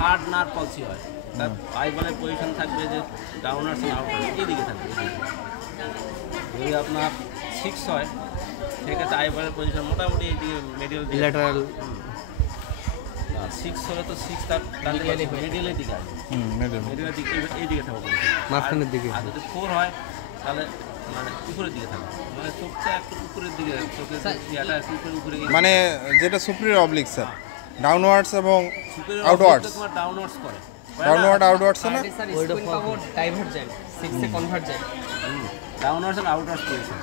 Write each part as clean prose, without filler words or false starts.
Third nerve পলসি হয়, তার আইবলের position থাকবে যে ডাউনার্স অ্যান্ড আউটার্স এইদিকে থাকবে। যদি আপনার 6 হয় সেক্ষেত্রে আইবলের পজিশন মোটামুটি এইদিকে মিডিয়াল ল্যাটারাল। 6 হলে তো 6 তার মিডিয়ালের দিকে আসবে, মিডিয়ালের দিকে এইদিকে থাকবে মাঝখানের দিকে। আর যদি 4 হয় তাহলে মানে উপরের দিকে থাকবে, মানে চোখটা একটু উপরের দিকে, চোখের ইয়াটা একটু উপরে মানে যেটা সুপিরিয়র অবলিক স্যার, ডাউনওয়ার্ডস এবং আউটওয়ার্ডস। তোমার ডাউনওয়ার্ডস করে, ডাউনওয়ার্ড আউটওয়ার্ডস না, ওইটা ডাইভারজেন্ট 6 এ কনভার্জেন্ট। ডাউনওয়ার্ডস আর আউটওয়ার্ডস পজিশন।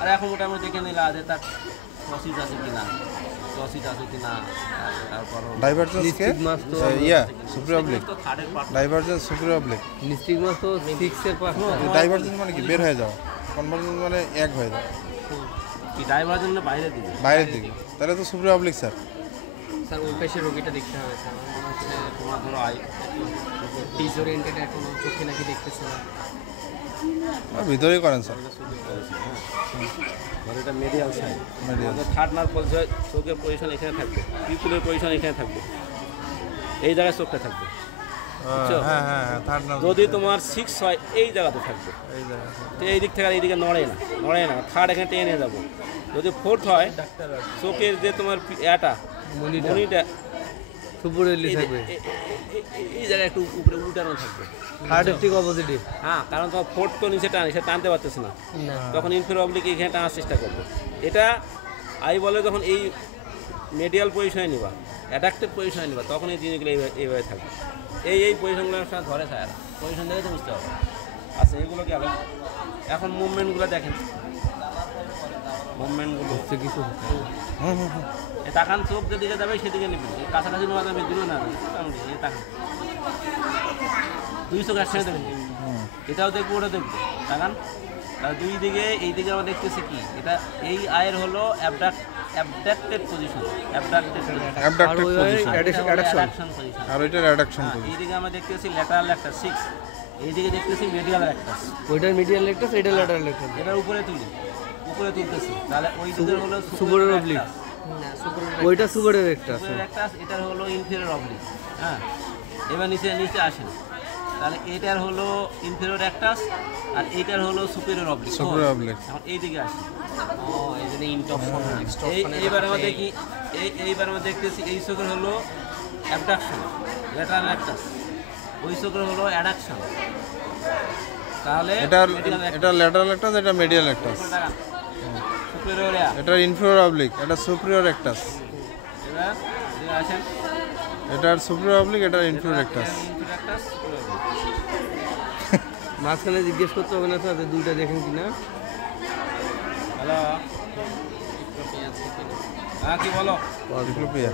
আর এখন মোটামুটি দেখে নিলা যে তার টসিস আছে কিনা, টসিস আছে কিনা, তারপর ডাইভারজেন্স কে ইয়া সুপিরিয়র অবলিক, তো থার্ডের পার্ট ডাইভারজেন্স সুপিরিয়র অবলিক। নিস্টিগমাস তো 6 এর পাশ। ডাইভারজেন্স মানে কি বের হয়ে যাওয়া, কনভার্জেন্স মানে এক হয়ে যাওয়া, কি ডাইভার্জেন্স না বাইরের দিকে? বাইরের দিকে, তাহলে তো সুপিরিয়র অবলিক স্যার। স্যার ওই পাশের রোগীটা দেখতে হবে স্যার, আমার মনে হচ্ছে তোমার ধরো ডিসওরিয়েন্টেড, এখন চোখে নাকি দেখতেছে না। ভিতরেই করেন স্যার। এটা medial side, Medial. Third nerve পলসি হয়, চোখের পজিশন এখানে থাকবে, পিপুলের পজিশন এখানে থাকবে, এই জায়গায় চোখটা থাকবে। হ্যাঁ হ্যাঁ থার্ড নার্ভ যদি তোমার 6 হয় এই জায়গাতে থাকবে, এই জায়গা। তো এই দিক থেকে আর এইদিকে নড়ে না, থার্ড এখানে টেনে নিয়ে যাবো। যদি 4th হয় চোখের যে তোমার এটা মনিটা সুপারলি থাকবে, এই জায়গায় একটু উপরে উল্টানো থাকবে, হার্টের ঠিক অপোজিটে। হ্যাঁ, কারণ তোমার 4th তো নিচে টানে, সে টানতে পারতেছে না, তখন ইনফিরিয়র অবলিক এখানে টানার চেষ্টা করবে। এটা আই বলে যখন এই মিডিয়াল পজিশনে নিবা, অ্যাডাক্টিভ পজিশনে নিবা, তখন এই জিনিসগুলো এইভাবে থাকবে। এই পজিশনগুলোর সাথে ধরে স্যার, পজিশন দেখে তো বুঝতে হবে। আচ্ছা, এগুলো গেল। এখন মুভমেন্টগুলো দেখেন, মুভমেন্টগুলো কিছু এই তাকান, চোখ যেদিকে যাবে সেদিকে নেবেন, এই কাছাকাছি নেওয়া যাবে, দূরে না মোটামুটি এই তাকান, 2 চোখ একসাথে দেখবেন, এটাও দেখবো ওটা দেখবো, তাকান। তার দুই দিকে, এই দিকে আমরা দেখতেছি কি, এটা এই আয়ের হলো abducted position, abducted adduction position, আর ওইটার অ্যাডাকশন এই দিকে আমরা দেখতেছি ল্যাটারাল একটা 6, এই দিকে দেখতেছি মিডিয়াল একটা, ওইটার মিডিয়াল লেকটাস, এটা ল্যাটারাল লেকটাস। এটার উপরে তুলতেছি, তাহলে ওই দিকে হলো সুপারিয়র অবলিক, ওইটা সুপারিয়র একটা, এটা হলো ইনফিরিয়র অবলিক। হ্যাঁ, এবার নিচে আসেন, তাহলে এটার হলো ইনফিরিয়র অ্যাক্টাস আর এইটার হলো সুপিরিয়র অবলিক। Superior oblique. এখন এই দিকে আসি, এইজন্য ইনটক্সন এইবার আমরা দেখি, এইবার আমরা দেখতেছি এই চোখের হলো অ্যাবডাকশন, ল্যাটারাল অ্যাক্টাস, ওই চোখের হলো অ্যাডাকশন। তাহলে এটা ল্যাটারাল অ্যাক্টাস, এটা মিডিয়াল অ্যাক্টাস, সুপিরিয়র, এটা ইনফিরিয়র অবলিক, এটা সুপিরিয়র অ্যাক্টাস। এবার আসেন, এটার সুপিরিয়র অবলিক, এটার ইনফিরিয়র অ্যাক্টাস। মাঝখানে জিজ্ঞেস করতে হবে না স্যার, দুইটা দেখেন কিনা। হ্যালো, হ্যাঁ কি বলো? ডিপ্লোপিয়া